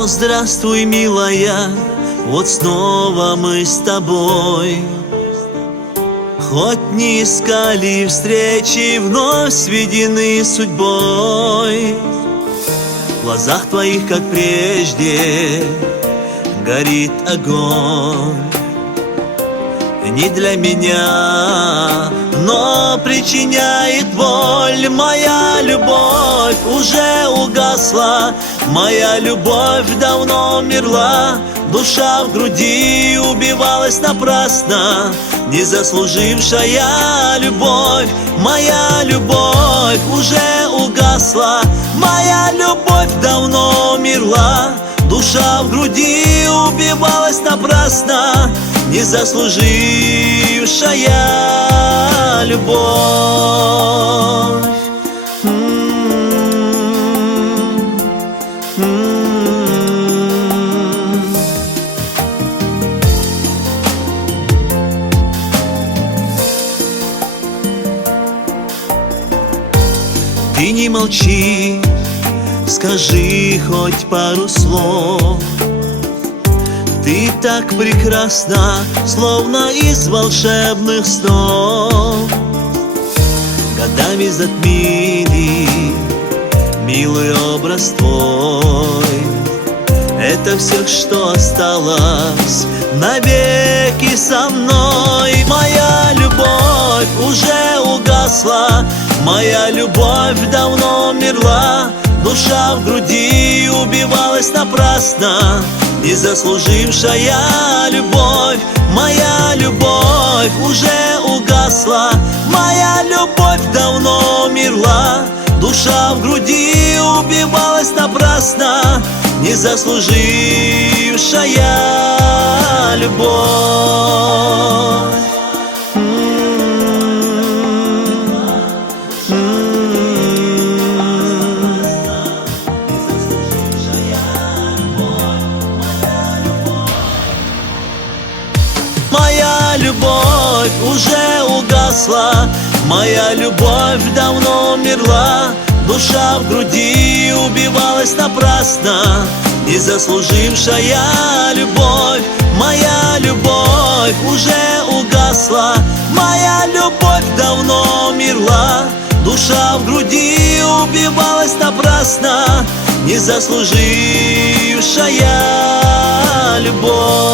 Но здравствуй, милая, вот снова мы с тобой. Хоть не искали встречи, вновь сведены судьбой. В глазах твоих, как прежде, горит огонь. Не для меня, но причиняет боль. Моя любовь уже угасла, моя любовь давно умерла. Душа в груди убивалась напрасно, не заслужившая любовь. Моя любовь уже угасла, моя любовь давно умерла. Душа в груди убивалась напрасно, не заслужившая любовь. Ты не молчи, скажи хоть пару слов. Ты так прекрасна, словно из волшебных снов. Годами затмили милый образ твой. Это все, что осталось навеки со мной. Моя любовь уже угасла, моя любовь давно умерла. Душа в груди убивалась напрасно, не заслужившая любовь. Моя любовь уже угасла, моя любовь давно умерла. Душа в груди убивалась напрасно, не заслужившая любовь. Моя любовь уже угасла, моя любовь давно умерла. Душа в груди убивалась напрасно, не заслужившая любовь. Моя любовь уже угасла, моя любовь давно умерла. Душа в груди убивалась напрасно, не заслужившая любовь.